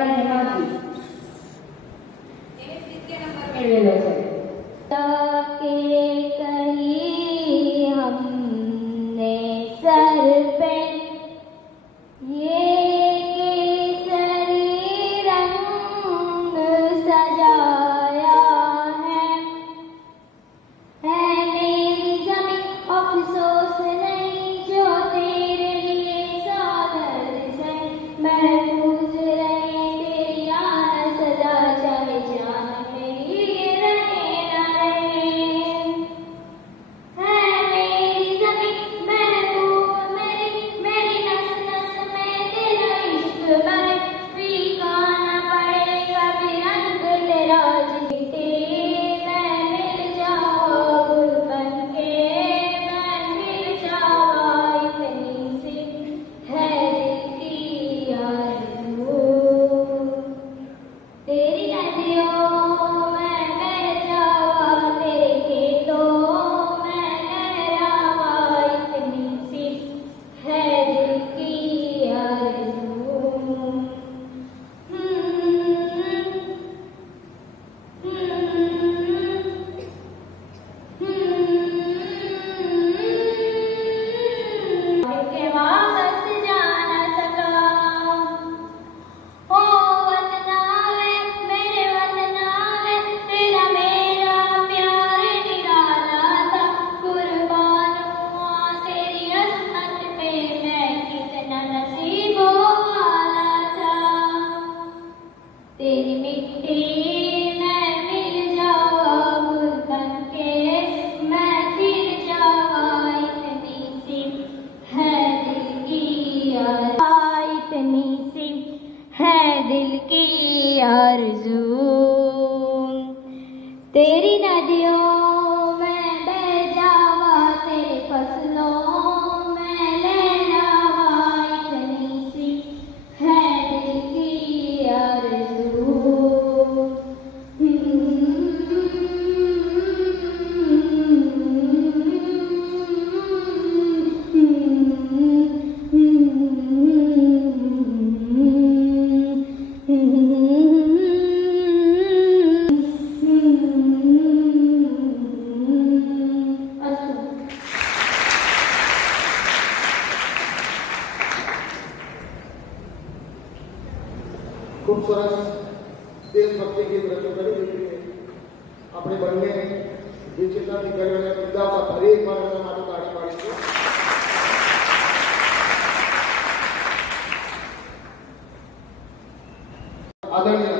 અને એમાંથી મેળવેલો છે. के कही हमने सर पे ये केसरी रंग सजाया है मेरी जमीन अफसोस नहीं जो तेरे लिए सादर से महफूज रहे तेरी याद सदा चाहे जान मेरी रहे ना रहे है मेरी जमीन महबूब मेरी नस नस में तेरा इश्क बने फीका ना पड़े कभी रंग तेरा जीते मैं मिल जाऊँ गुल बन के मैं मिल जाऊँ इतनी सी है दिल की आरज़ू तेरी नदियों में बह जावा तेरे खेतों में लहरावा इतनी सी है दिल की आरज़ू के वापस जा न सका ओ वतनावे मेरे वतनावे तेरा मेरा प्यार निराला था कुर्बान हुआ तेरी रहमत पे मैं कितना नसीबों वाला था तेरी मिट्टी में मिल जावा गुल बन के मैं फिर जावा इतनी सी है दिल की इतनी सी है दिल की आरज़ू तेरी नदियों में बह जावा तेरे फसलों में लहरावा इतनी सी है दिल की आरज़ू खूब सरस देशभक्ति गीत रजू કરી દીધું છે. આપણે બંને વિચિત્ર દીકરીઓને બિરદાવવા ફરી એકવાર એમના માટે તાળી પાડીશું. આદરણીય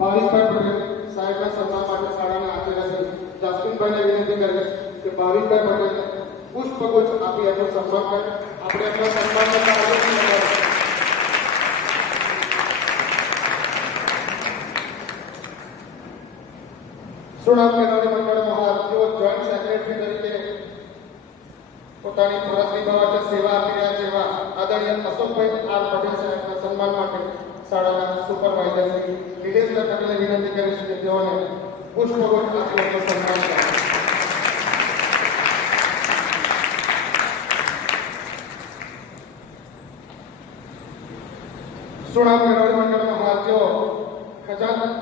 ભાવિકભાઈ પટેલ સાહેબના સન્માન માટે શાળાના આચાર્ય શ્રી જાસ્મીનભાઈને વિનંતી કરીએ કે ભાવિકભાઈ પટેલને પુષ્પગુચ્છ આપી એમનું સન્માન કરે. આપણે એમના સન્માનને તાળીઓથી વધાવીએ. સુણામ મેળવણી મંડળ મહારાજ્યો જોઈન્ટ સેક્રેટરી તરીકે પોતાની ફરજ નિભાવવા સેવા આપી રહ્યા છે એવા આદરણીય અશોકભાઈ આર પટેલ સાહેબના સન્માન માટે શાળાના સુપરવાઇઝર શ્રી નિલેશભાઈ પટેલને વિનંતી કરીશું કે તેઓને પુષ્પગુચ્છ આપી એમનું સન્માન કરે. સુણામ મેળવણી મંડળ મહારાજ્યો ખજાના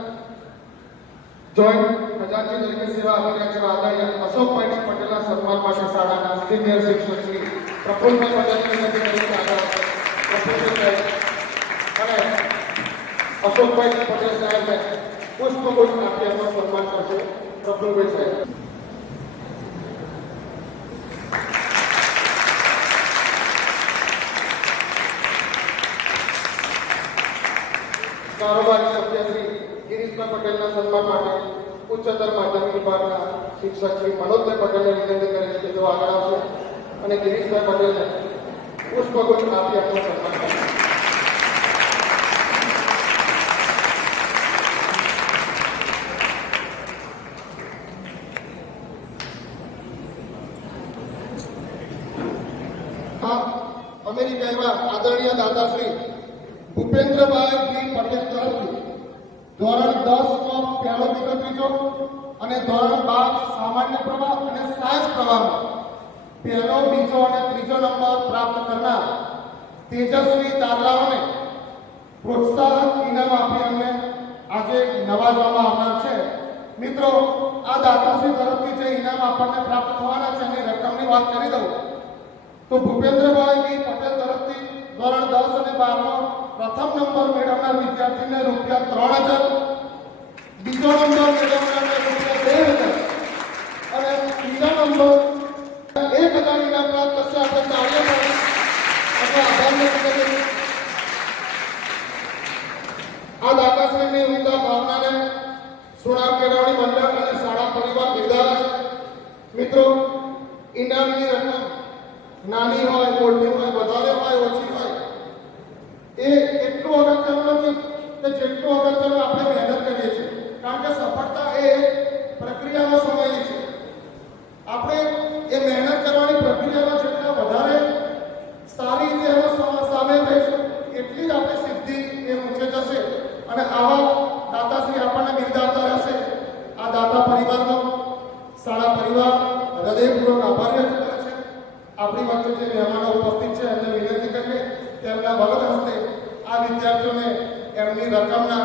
જોઈન્ટ ખજાનચી તરીકે સેવા આપી રહ્યા છે આદરણીય અશોકભાઈ પટેલના સન્માન માટે શાળાના સિનિયર શિક્ષક શ્રી પ્રફુલ્લભાઈ પટેલની વિનંતી કરીને આગળ પ્રફુલ્લભાઈ અને અશોકભાઈ પટેલ સાહેબને પુષ્પગુચ્છ આપી એમનું સન્માન કરશે. પ્રફુલ્લભાઈ સાહેબ. કારોબારી સભ્ય શ્રી ગિરીશભાઈ પટેલના સન્માન માટે ઉચ્ચતર માધ્યમિક વિભાગના શિક્ષક શ્રી મનોજભાઈ પટેલને વિનંતી કરે છે કે તેઓ આગળ આવશે અને ગિરીશભાઈ પટેલને પુષ્પગુચ્છ આપી એમનું સન્માન કરશે. અમેરિકા એવા આદરણીય દાદાશ્રી ભૂપેન્દ્રભાઈ વી પટેલ તરફથી ધોરણ 10 માં પહેલો દીકરો ત્રીજો અને ધોરણ 12 સામાન્ય પ્રવાહ અને સાયન્સ પ્રવાહમાં પહેલો બીજો અને ત્રીજો નંબર પ્રાપ્ત કરનાર તેજસ્વી તારલાઓને પ્રોત્સાહન ઇનામ આપી નવાજવામાં આવનાર છે. મિત્રો, આ દાતાશ્રી તરફથી જે ઇનામ આપણને પ્રાપ્ત થવાના છે એની રકમની વાત કરી દઉં તો ભૂપેન્દ્રભાઈ બી પટેલ તરફથી ધોરણ 10 અને 12 માં પ્રથમ નંબર મેળવનાર વિદ્યાર્થીને ₹3000, બીજો નંબર મેળવનારને ₹2000 અને ત્રીજા નંબર 1000 ઇનામ પ્રાપ્ત થશે. આપણે તાળીઓ પાડી આપણો આભાર વ્યક્ત કરીએ. આ દાતાશ્રીની ઉમદા ભાવનાને સુણાવ કેળવણી મંડળ અને શાળા પરિવાર બિરદાવે છે. મિત્રો, ઇનામની રકમ નાની હોય, મોટી હોય, વધારે હોય, ઓછી હોય, એ એટલું અગત્યનું નથી કે જેટલું અગત્યનું આપણે મહેનત કરીએ છીએ. કારણ કે સફળતા એ પ્રક્રિયાનો સમયની છે. આપણે એ મહેનત કરવાની પ્રક્રિયામાં જેટલા વધારે સારી રીતે એનો સામેલ થઈશું એટલી જ આપણી સિદ્ધિ એ ઊંચે જશે. અને આવા દાતાશ્રી આપણને બિરદાવતા રહેશે. આ દાતા પરિવારનો શાળા પરિવાર હૃદયપૂર્વક આભાર વ્યક્ત કરે છે. આપણી વચ્ચે જે મહેમાનો ઉપસ્થિત છે એમને વિનંતી કરીએ કે એમના વગર હસ્તે આ વિદ્યાર્થીઓને એમની રકમના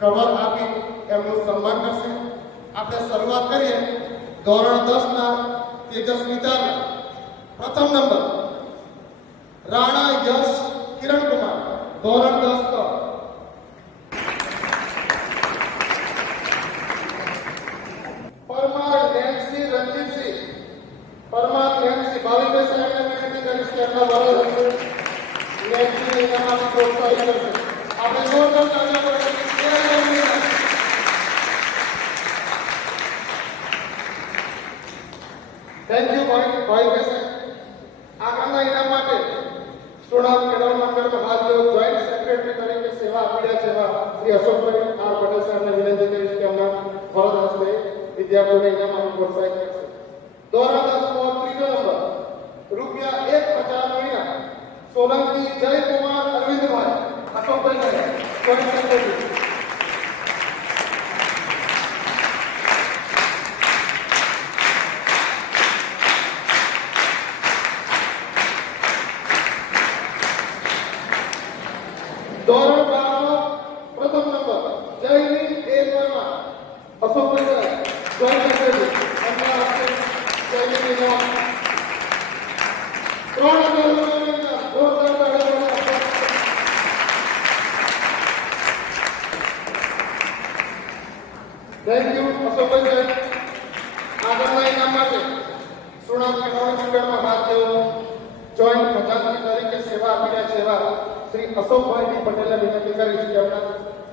કવર આપી એમનું સન્માન કરશે. આપણે શરૂઆત કરીએ ધોરણ 10 ના તેજસ્વીતા. પ્રથમ નંબર રાણા યશ કિરણકુમાર, ધોરણ 10 પરમાર નેન્સી રણજીતસિંહ, પરમાર નેન્સી ભાવિકે સાહેબને વિનંતી કરીશ કે એમના વરદ હસ્તે નેન્સીને ઇનામમાં પ્રોત્સાહિત કરશે. આપણે જોરદાર તાળીઓ પાડીએ. થેન્ક યુ ભાવિકે સાહેબ. આગળના ઇનામ માટે સુણાવ કેળવણી મંડળમાં હાલ જોઈન્ટ સેક્રેટરી તરીકે સેવા આપી રહ્યા છે એવા શ્રી અશોકભાઈ આર પટેલ સાહેબને વિનંતી કરીશ કે એમના વરદ હસ્તે વિદ્યાર્થીઓને ઇનામમાં પ્રોત્સાહિત કરશે. ધોરણ 10 માં ત્રીજો નંબર ₹1000 નું ઇનામ સોલંકી જયકુમાર અરવિંદભાઈ, અશોકભાઈ સાહેબ, જોઈન્ટ સેક્રેટરી. ધોરણ 12 પ્રથમ નંબર જયની એ પરમાર, અશોકભાઈ સાહેબ, જોઈન્ટ સેક્રેટરી. એમના હસ્તે જયની ઇનામ 3000 થેન્ક યુ અશોકભાઈ સાહેબ. આગળના ઇનામ માટે સુણાવ કેળવણી મંડળમાં હાથ જેવો જોઈન્ટ ખજાનચી તરીકે સેવા આપી રહ્યા છે એવા શ્રી અશોકભાઈ પટેલને વિનંતી કરીશ કે એમના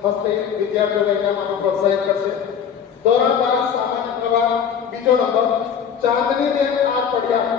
હસ્તે વિદ્યાર્થીઓને ઇનામમાં પ્રોત્સાહિત કરશે. ધોરણ 12 સામાન્ય પ્રવાહ, બીજો નંબર ચાંદનીબેન આર પડિયા,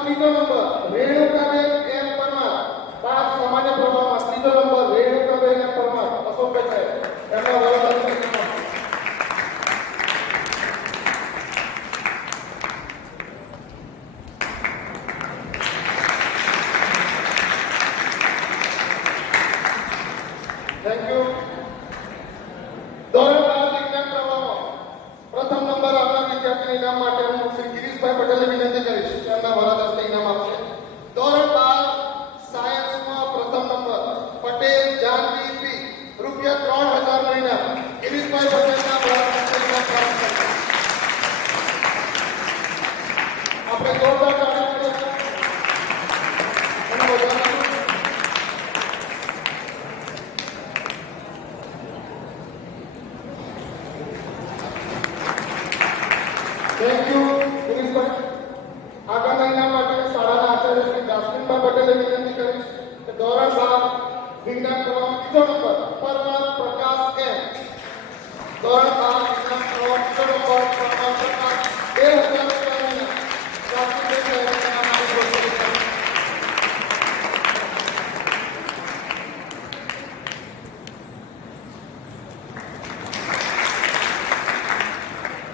ત્રીજો નંબર રેણુકાબેન એમ પરમાર, 5 સામાન્ય પ્રવાહમાં ત્રીજો નંબર રેણુકાબેન એમ પરમાર, અશોકભાઈ સાહેબ, એમના વરદ હસ્તે. Thank you. ધોરણ 12 વિજ્ઞાન પ્રવાહમાં પ્રથમ નંબર આવનાર વિદ્યાર્થીના ઇનામ માટે હું શ્રી ગિરીશભાઈ પટેલને વિનંતી કરીશ કે એમના વરદ હસ્તે ઇનામ આપશે. ધોરણ 12 સાયન્સમાં પ્રથમ નંબર પટેલ જાનવી પી, ₹3000 નું ઇનામ ગિરીશભાઈ પટેલના વરદ હસ્તે ઇનામ પ્રાપ્ત કરશે. આપણે જોરદાર તાળી પાડીએ. Thank you Girishbhai. આગળના ઇનામ માટે શાળાના આચાર્ય શ્રી જાસ્મીનભાઈ પટેલને વિનંતી કરીશ કે ધોરણ 12 વિજ્ઞાન પ્રવાહ બીજો નંબર પરમાર પ્રકાશ એમ, ધોરણ 12 વિજ્ઞાન પ્રવાહ બીજો નંબર પરમાર પ્રકાશ 2000 રૂપિયાનું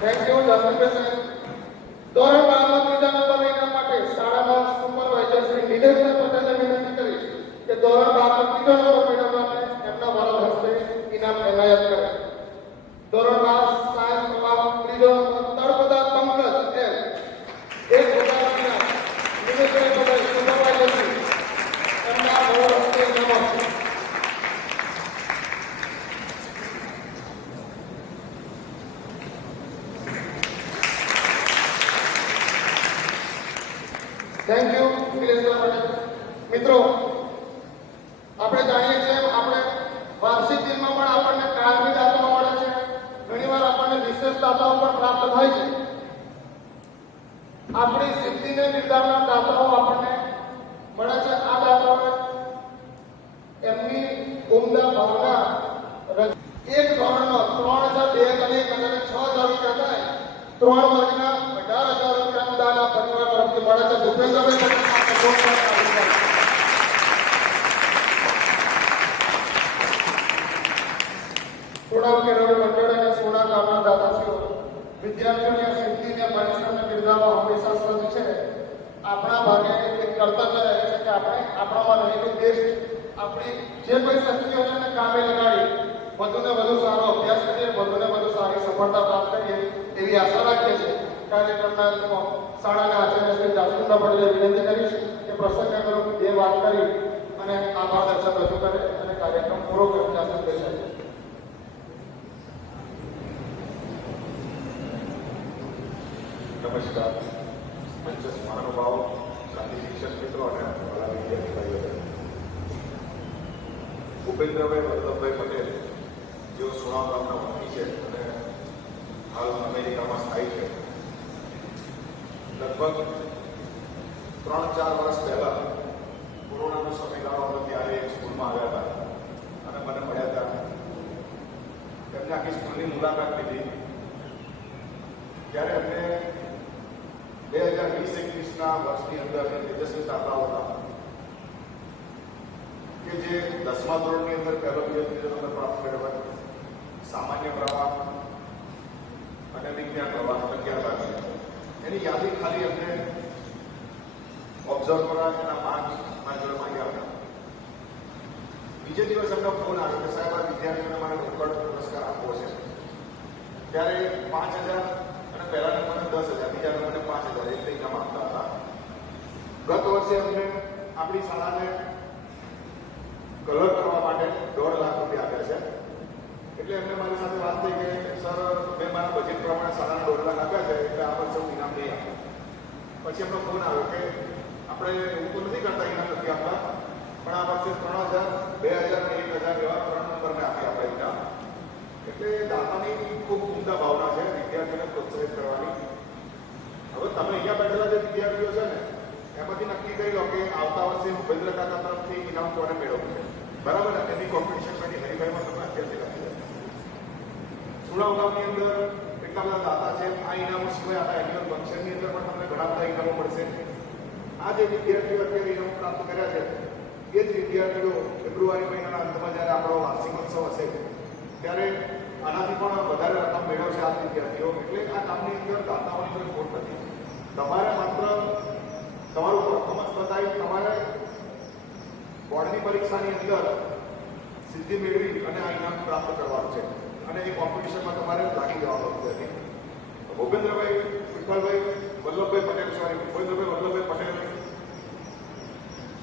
થેન્ક યુ જાસ્મીનભાઈ સાહેબ. ધોરણ 12 ત્રીજા નંબર ઇનામ માટે શાળાના સુપરવાઇઝર શ્રી નિલેશભાઈ પટેલને વિનંતી કરીશ થેન્ક યુ નિલેશભાઈ પટેલ. મિત્રો, આપણે જાણીએ છીએ આપણે વાર્ષિક દિનમાં પણ આપણને કારની દાતાઓ મળે છે, ઘણીવાર આપણને વિશેષ દાતાઓ પણ પ્રાપ્ત થાય છે. આપણી સિદ્ધિને નિર્ધારનાર દાતાઓ આપણને મળે છે. આ દાતાઓ એમની ઉમદા ભાવના એક ધોરણનો 3002 અને 1006 રૂપિયા થાય 3 વર્ગના 18,000 રૂપિયાનું દાન આ પરિવાર તરફથી મળે છે. ભૂપેન્દ્રભાઈ સોડા કેળવણી મંડળ અને સોડા ગામના દાતાશ્રીઓ વિદ્યાર્થીઓની સિદ્ધિ અને પરિશ્રમને બિરદાવવા હંમેશા સજ્જ છે. આપણા ભાગે એક કર્તવ્ય રહે છે કે આપણે આપણામાં રહેલી દેશ આપણી જે કોઈ શક્તિઓ છે એને કામે લગાડી વધુને વધુ સારો અભ્યાસ કરીએ, વધુને વધુ સારી સફળતા પ્રાપ્ત કરીએ એવી આશા રાખીએ છીએ. કાર્યક્રમના અંતમાં શાળાના આચાર્ય શ્રી જાસુંદા પટેલે વિનંતી કરીશ કે પ્રસંગને અનુરૂપ બે વાત કરી અને આભાર દર્શન રજૂ કરે અને કાર્યક્રમ પૂરો કરી જાસુદ દેસાઈ. નમસ્કાર. મંચસ્થ મહાનુભાવો, ગાંધી શિક્ષક મિત્રો અને વાલા વિદ્યાર્થી ભાઈઓ, ભૂપેન્દ્રભાઈ વલ્લભભાઈ પટેલ જેઓ સુણાવ ગામના વતની છે અને હાલ અમેરિકામાં સ્થાયી છે. લગભગ 3-4 વર્ષ પહેલા કોરોનાનો સમયગાળો હતો ત્યારે એક સ્કૂલમાં આવ્યા હતા અને મને મળ્યા હતા. એમને આખી સ્કૂલની મુલાકાત લીધી ત્યારે એમને 2020-21ના વર્ષની અંદર તેજસ્વી દાતાઓ હતા કે જે 10મા ધોરણની અંદર પહેલો બીજો નંબર પ્રાપ્ત કર્યો હોય, સામાન્ય પ્રવાહ અને વિજ્ઞાન પ્રવાહ 11 બાકી. એની યાદી ખાલી અમને ઓબ્ઝર્વ કરવા એના માર્ક જોડે માંગ્યા હતા. બીજે દિવસ એમનો ફોન આવ્યો કે સાહેબ આ વિદ્યાર્થીઓને મારે રોકડ પુરસ્કાર આપવો છે. ત્યારે 5,000 અને પહેલા નંબરને 10,000, બીજા નંબરને 5,000 એટલે ઇનામ આપતા હતા. ગત વર્ષે અમને આપણી શાળાને કલર કરવા માટે 1.5 લાખ રૂપિયા આપ્યા છે. એટલે એમને મારી સાથે વાત થઈ કે સર મેં મારા બજેટ પ્રમાણે શાળાને 1.5 લાખ આપ્યા છે એટલે આ વર્ષે હું ઇનામ નહીં આપું. પછી એમનો ફોન આવ્યો કે આપણે એવું તો નથી કરતા ઇનામ નથી આપતા, પણ આ વર્ષે 3,000, 2,000 અને 1,000 એવા 3 નંબરને આપી આપણે ઇનામ. એટલે દાતાની ખૂબ ઉમદા ભાવના છે વિદ્યાર્થીઓને પ્રોત્સાહિત કરવાની. હવે તમે અહીંયા બેઠેલા જે વિદ્યાર્થીઓ છે ને એમાંથી નક્કી કરી લો કે આવતા વર્ષે ભૂપેન્દ્ર કાકા તરફથી ઇનામ કોને મેળવવું છે. બરાબર ને? એની કોમ્પિટિશનમાંથી હરીફાઈમાં તમે અત્યારથી લખી દો. સુડાવ ગામની અંદર એટલા બધા દાતા છે. આ ઇનામો સિવાય આપણા એન્યુઅલ ફંક્શનની અંદર પણ તમને ઘણા બધા ઇનામો મળશે. આ જે વિદ્યાર્થીઓ અત્યારે ઇનામ પ્રાપ્ત કર્યા છે એ જ વિદ્યાર્થીઓ ફેબ્રુઆરી મહિનાના અંતમાં જ્યારે આપણો વાર્ષિક ઉત્સવ હશે ત્યારે આનાથી પણ વધારે રકમ મેળવશે આ વિદ્યાર્થીઓ. એટલે આ કામની અંદર દાતાઓની કોઈ ખોટ નથી. તમારે માત્ર તમારું પરફોર્મન્સ બતાવી તમારે બોર્ડની પરીક્ષાની અંદર સિદ્ધિ મેળવી અને આ ઇનામ પ્રાપ્ત કરવાનું છે અને એ કોમ્પિટિશનમાં તમારે લાગી જવાનું નથી. ભૂપેન્દ્રભાઈ વિઠ્ઠલભાઈ વલ્લભભાઈ પટેલ ભૂપેન્દ્રભાઈ વલ્લભભાઈ પટેલ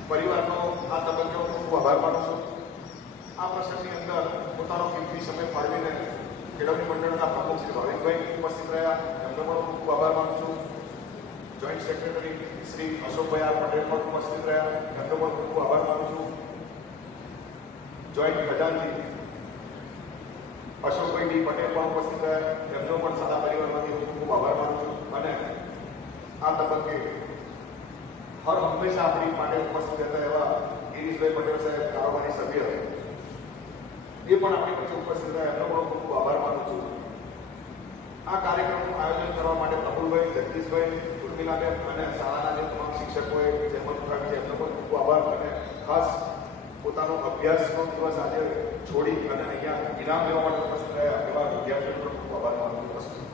પરિવારનો આ તબક્કે હું ખૂબ આભાર માનું છું. આ પ્રસંગની અંદર પોતાનો કિંમતી સમય ફાળવીને કેળવણી મંડળના પ્રમુખ શ્રી ભાવિકભાઈ ઉપસ્થિત રહ્યા, એમનો પણ ખૂબ આભાર માનું છું. જોઈન્ટ સેક્રેટરી શ્રી અશોકભાઈ આર પટેલ પણ ઉપસ્થિત રહ્યા, એમનો પણ ખૂબ આભાર માનું છું. જોઈન્ટ ખજાનજી અશોકભાઈ ડી પટેલ પણ ઉપસ્થિત રહ્યા, એમનો પણ સાદા પરિવારમાંથી હું ખૂબ આભાર માનું છું. અને આ તબક્કે હર હંમેશા આપણી માટે ઉપસ્થિત રહેતા એવા ગિરીશભાઈ પટેલ સાહેબ કારોબારી સભ્ય એ પણ આપણી વચ્ચે ઉપસ્થિત રહ્યા, એમનો પણ ખૂબ આભાર માનું છું. આ કાર્યક્રમનું આયોજન કરવા માટે પ્રફુલભાઈ, જગદીશભાઈ, ઉર્મિલાબેન અને શાળાના જે તમામ શિક્ષકોએ જહેમત ઉઠાવી છે એમનો પણ ખૂબ આભાર. અને ખાસ પોતાનો અભ્યાસનો દિવસ આજે છોડી અને અહીંયા ઇનામ લેવા માટે ઉપસ્થિત રહ્યા એવા વિદ્યાર્થીઓનો પણ ખૂબ આભાર માનું છું.